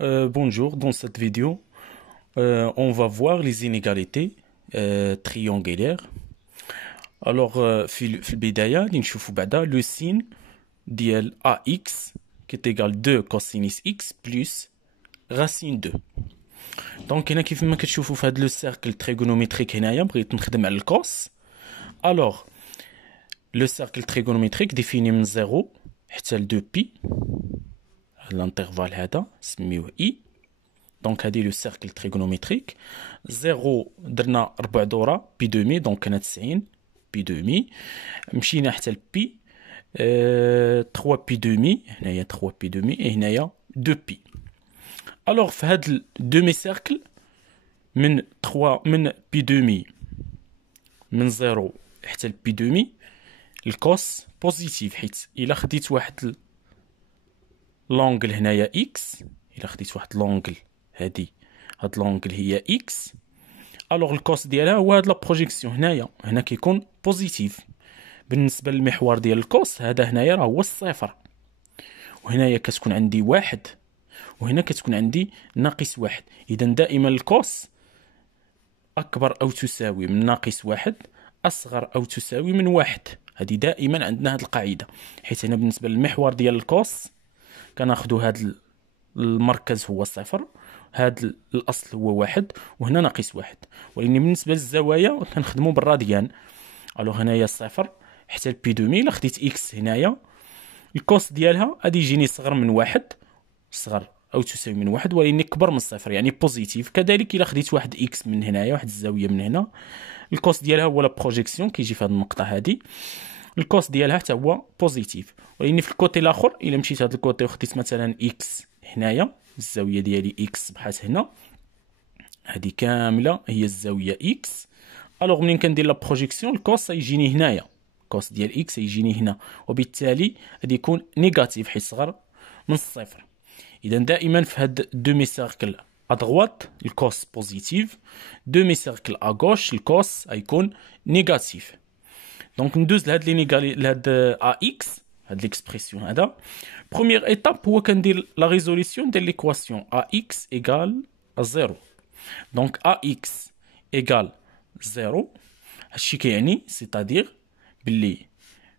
Bonjour, dans cette vidéo, on va voir les inégalités triangulaires. Alors, في البداية اللي نشوفوا بعدا le signe ديال AX qui est égal 2 cosinus X plus racine 2. دونك هنا كيف ما كتشوفوا في هذا لو سيركل تريغونوميتريك هنايا بغيت نخدم على الكوس. الوغ لو سيركل تريغونوميتريك ديفيني من 0 حتى ل 2 بي، الانترفال هذا سميوه اي. دونك هادي لو سيركل تريغونوميتريك. 0 درنا ربع دورة بي دومي، دونك كانت 90 بي دومي. مشينا حتى لبي 3 بي دومي، هنايا 3 بي دومي، هنايا 2 بي. الوغ في هاد دومي سيركل من 3 من بي دومي من 0 حتى لبي دومي الكوس بوزيتيف، حيت الا خديت واحد لونغل هنايا اكس، الا خديت واحد لونغل هاد لونغل هي اكس، الوغ الكوس ديالها هو هاد لا بروجيكسيون هنايا، هنا كيكون بوزيتيف. بالنسبه للمحور ديال الكوس هذا هنايا راه هو الصفر، وهنايا كتكون عندي واحد، وهنا كتكون عندي ناقص واحد. اذا دائما الكوس اكبر او تساوي من ناقص واحد، اصغر او تساوي من واحد. هذه دائما عندنا هاد القاعده، حيت هنا بالنسبه للمحور ديال الكوس كناخدو هاد المركز هو صفر، هاد الاصل هو واحد، وهنا ناقص واحد. ولكن بالنسبه للزوايا كنخدمو بالراديان. الوغ هنايا صفر حتى البي دومي، الا خديت اكس هنايا الكوس ديالها غادي يجيني صغر من واحد، صغر او تساوي من واحد، ولكن كبر من الصفر يعني بوزيتيف. كذلك الا خديت واحد اكس من هنايا، واحد الزاويه من هنا، الكوس ديالها هو لا بروجيكسيون كيجي في هذه النقطه هذه، الكوس ديالها حتى هو بوزيتيف. ولكن في الكوتي الاخر الا مشيت هذا الكوتي وخديت مثلا اكس هنايا، الزاويه ديالي اكس بحال هنا، هذه كامله هي الزاويه اكس. الوغ منين كندير لا بروجيكسيون الكوس يجيني هنايا، الكوس ديال اكس يجيني هنا، وبالتالي غادي يكون نيجاتيف حيت صغر من الصفر. اذا دائما في هاد دومي سيركل ادغوات الكوس بوزيتيف، دومي سيركل اغوش الكوس غيكون نيجاتيف. دونك ندوز لهاد لهاد ا اكس، هاد ليكسبرسيون هذا. بروميير ايتاب هو كندير لا ريزوليسيون ديال ليكواسيون ا اكس ايكال 0. دونك ا اكس ايكال 0، هادشي كيعني سيتادير باللي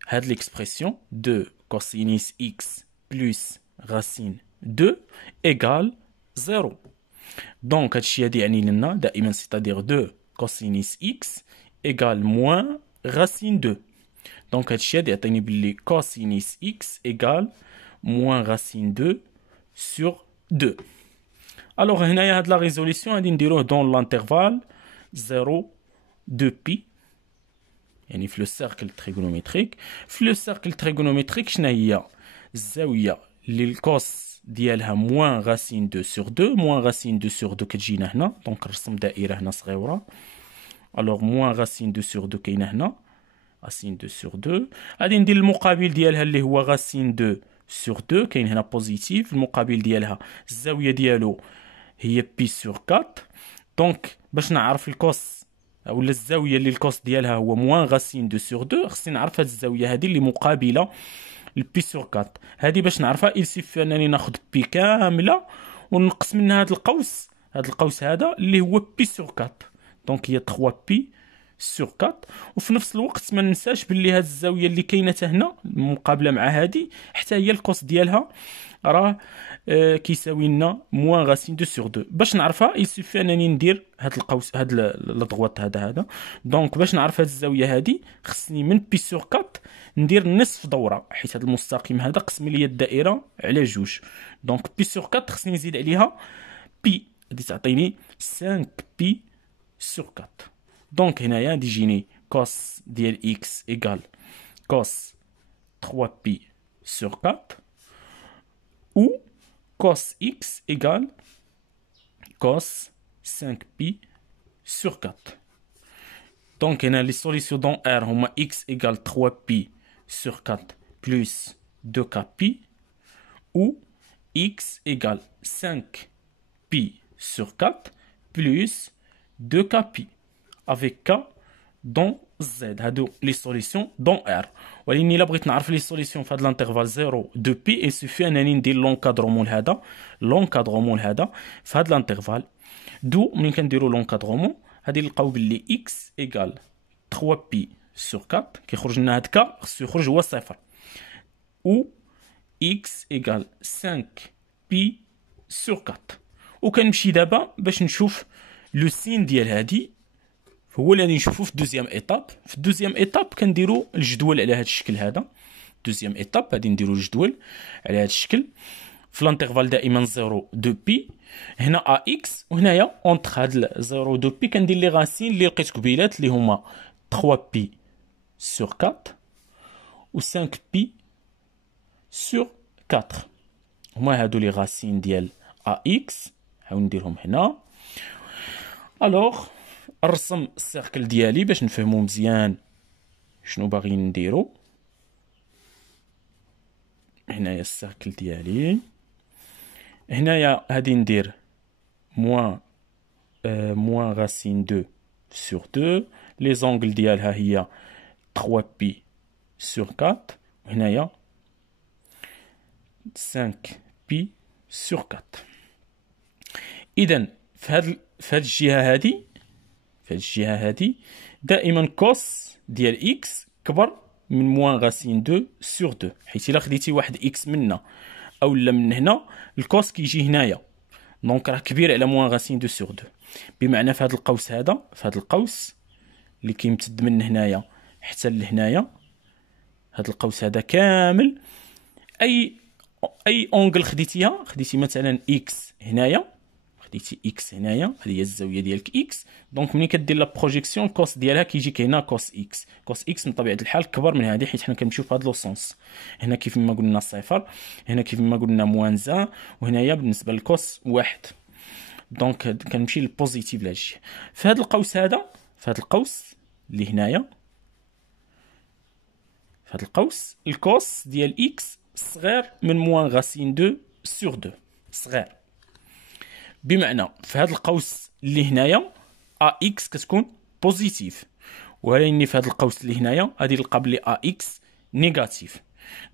هاد ليكسبرسيون 2 كوسينيس اكس بلس راسين 2 ايكال 0. دونك هادشي هادي يعني لنا دائما سيتادير 2 كوسينيس اكس ايكال موان racine 2. دونك هادشي هادي يعطيني باللي كوسينيس اكس ايكال موان راسين 2 سور 2. الوغ هنايا هاد لا ريزوليسيون غادي نديروه دون لانترفال 0 2 بي، يعني في لو سيركل تريغونوميتريك. في لو سيركل تريغونوميتريك شنا هي الزاويه اللي الكوس ديالها موان راسين 2 سور 2، موان راسين 2 سور 2 كتجينا هنا، دونك نرسم دائره هنا صغيره. الوغ موان راسين 2 سور 2 كاينه هنا، راسين 2 سور 2. غادي ندير المقابل ديالها اللي هو راسين 2 سور 2، كاين هنا بوزيتيف. المقابل ديالها الزاويه ديالو هي بي سور 4. دونك باش نعرف الكوس ولا الزاويه اللي الكوس ديالها هو موان راسين 2 سور 2، خصني نعرف هاد الزاويه هادي اللي مقابله البي سور 4. هادي باش نعرفها يلسيفي انني ناخذ بي كامله ونقص منها هاد القوس، هاد القوس هذا اللي هو بي سور 4. دونك هي 3 بي سور 4. وفي نفس الوقت ما ننساش باللي هاد الزاويه اللي كاينه هنا مقابله مع هادي حتى هي الكوس ديالها راه كيساوي لنا موان راسين 2 سور 2. باش نعرفها يسوفي انني ندير هاد القوس، هاد الضغوط هذا. دونك باش نعرف هاد الزاويه هادي خصني من بي سور 4 ندير نصف دوره، حيت هاد المستقيم هذا قسم لي الدائره على جوج. دونك بي سور 4 خصني نزيد عليها بي، غادي تعطيني 5 بي سور 4. دونك هنايا غادي يجيني كوس ديال اكس ايكال كوس 3 بي سور 4، ou cos x égale cos 5pi sur 4. Donc, on a les solutions dans R, on a x égale 3pi sur 4 plus 2kpi, ou x égale 5pi sur 4 plus 2kpi, avec k dans زد. هادو لي سوليسيون دون ار. ولكن الا بغيت نعرف لي سوليسيون في هاد الانترفال 0 2 بي سوفي انني ندير لونكادرومون هذا في هاد الانترفال. دو ملي كنديرو لونكادرومون غادي نلقاو بلي اكس ايكال 3 بي سور 4 كيخرج لنا هاد كا خصو يخرج هو صفر، و اكس ايكال 5 بي سور 4. وكنمشي دابا باش نشوف لو سين ديال هادي هو اللي غادي نشوفو في دوزيام ايطاب. في دوزيام ايطاب كنديرو الجدول على هاد الشكل هذا. دوزيام ايطاب غادي نديرو الجدول على هاد الشكل في الانترفال دائما 0 2 بي. هنا ا اكس، وهنايا اونتر هاد 0 و 2 بي كندير لي غاسين اللي لقيت قبيلات اللي هما 3 بي سور 4 و 5 بي سور 4. هما هادو لي غاسين ديال ا اكس. نحاول نديرهم هنا. الوغ نرسم السيركل ديالي باش نفهمو مزيان شنو باغيين نديرو. هنايا السيركل ديالي، هنايا غادي ندير موان غاسين 2 سور 2. لي زونغل ديالها هي 3 بي سور 4، وهنايا 5 بي سور 4. اذا في هاد الجهه هادي دائما كوس ديال اكس كبر من موان غاسين 2 سور 2، حيت الا خديتي واحد اكس منا اولا من هنا الكوس كيجي هنايا، دونك راه كبير على موان غاسين 2 سور 2. بمعنى في هذا القوس هذا، في هذا القوس اللي كيمتد من هنايا حتى لهنايا، هذا القوس هذا كامل اي اونغل خديتي مثلا اكس هنايا، خديتي اكس هنايا، هذه هي الزاويه ديالك اكس، دونك ملي كدير لا بروجيكسيون الكوس ديالها كيجيك هنا كوس اكس. كوس اكس من طبيعه الحال كبر من هذه، حيت حنا كنمشيو في هذا لو سونس. هنا كيف ما قلنا صفر، هنا كيف ما قلنا موان زان، وهنايا بالنسبه للكوس واحد، دونك كنمشي للبوزيتيف لهادشي. في هذا القوس هذا، في هذا القوس اللي هنايا، في هذا القوس الكوس ديال اكس صغير من موان غاسين 2 سور 2، صغير. بمعنى في هذا القوس اللي هنايا ا اكس كتكون بوزيتيف، ولكن في هذا القوس اللي هنايا غادي نلقى بلي ا اكس نيجاتيف.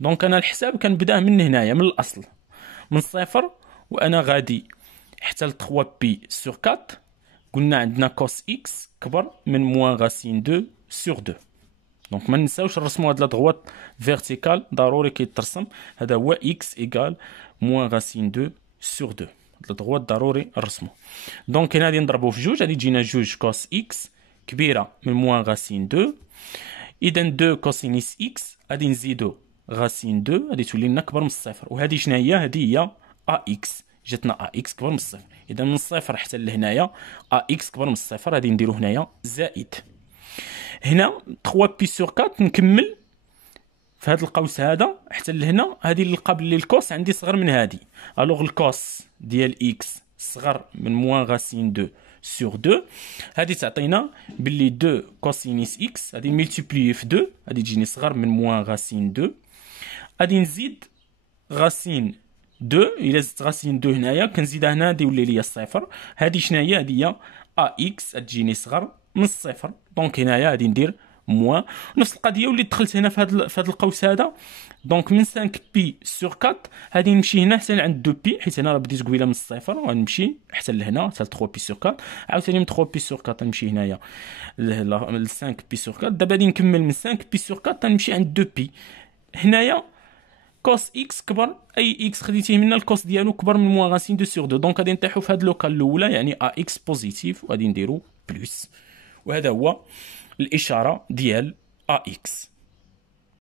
دونك انا الحساب كنبدا من هنايا من الاصل من صفر، وانا غادي حتى ل 3 بي سور 4. قلنا عندنا كوس اكس كبر من موان غاسين 2 سور 2. دونك ما ننساوش نرسموا هاد لا دغوات فيرتيكال، ضروري كيترسم. هذا هو اكس ايكال موان غاسين 2 سور 2، لا دغوات ضروري نرسمو. دونك هنا غادي نضربو في جوج، غادي تجينا جوج كوس اكس كبيره من موان غاسين 2. اذا 2 كوسينيس اكس غادي نزيدو غاسين 2، غادي تولي لنا كبر من الصفر. وهذه شنو هي؟ هذه هي ا اكس، جاتنا ا اكس كبر من الصفر. اذا من الصفر حتى لهنايا ا اكس كبر من الصفر، غادي نديرو هنايا زائد. هنا 3 بي سور 4 نكمل في هذا القوس هذا حتى لهنا، غادي نلقى بلي الكوس عندي صغر من هذه. الوغ الكوس ديال اكس صغر من موان غاسين 2 سور 2، هذه تعطينا بلي 2 كوسينيس اكس غادي ملتيبليي في 2، غادي تجيني صغر من موان غاسين 2. غادي نزيد غاسين 2، الا زدت غاسين 2 هنايا كنزيدها هنا غادي يولي ليا صفر. هذه شنو هي؟ هذه هي ا اكس غتجيني صغر من الصفر، دونك هنايا غادي ندير موان. نفس القضيه وليت دخلت هنا في هذا القوس هذا، دونك من 5 بي سور 4 غادي نمشي هنا حتى لعند 2 بي، حيت انا راه بديت قبيله من الصفر، وغنمشي حتى لهنا حتى ل 3 بي سور 4. عاوتاني من 3 بي سور 4 نمشي هنايا ل 5 بي سور 4. دابا غادي نكمل من 5 بي سور 4 نمشي عند 2 بي. هنايا كوس اكس كبر، اي اكس خديتيه منا الكوس ديالو كبر من موان غاسين 2 سور 2، دونك غادي نطيحو في هاد اللوكال الاولى، يعني ا اكس بوزيتيف، وغادي نديرو بلس. وهذا هو الاشاره ديال ا اكس.